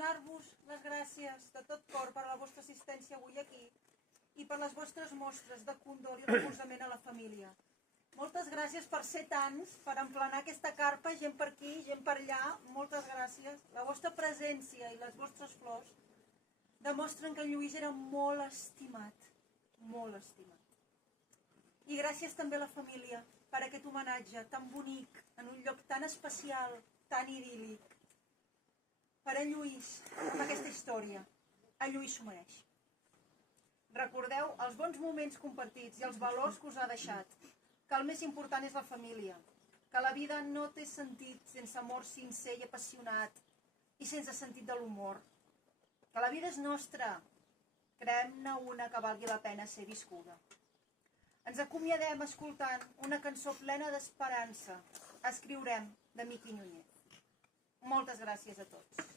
donar-vos les gràcies de tot cor per la vostra assistència avui aquí i per les vostres mostres de condol i recolzament a la família. Moltes gràcies per ser tants, per emplenar aquesta carpa, gent per aquí, gent per allà, moltes gràcies. La vostra presència i les vostres flors demostren que en Lluís era molt estimat, molt estimat. I gràcies també a la família per aquest homenatge tan bonic, en un lloc tan especial, tan idíl·lic. Per en Lluís, per aquesta història, en Lluís s'ho mereix. Recordeu els bons moments compartits i els valors que us ha deixat, que el més important és la família, que la vida no té sentit sense amor sincer i apassionat i sense sentit de l'humor, que la vida és nostra, creem-ne una que valgui la pena ser viscuda. Ens acomiadem escoltant una cançó plena d'esperança. Escriurem de Miqui Núñez. Moltes gràcies a tots.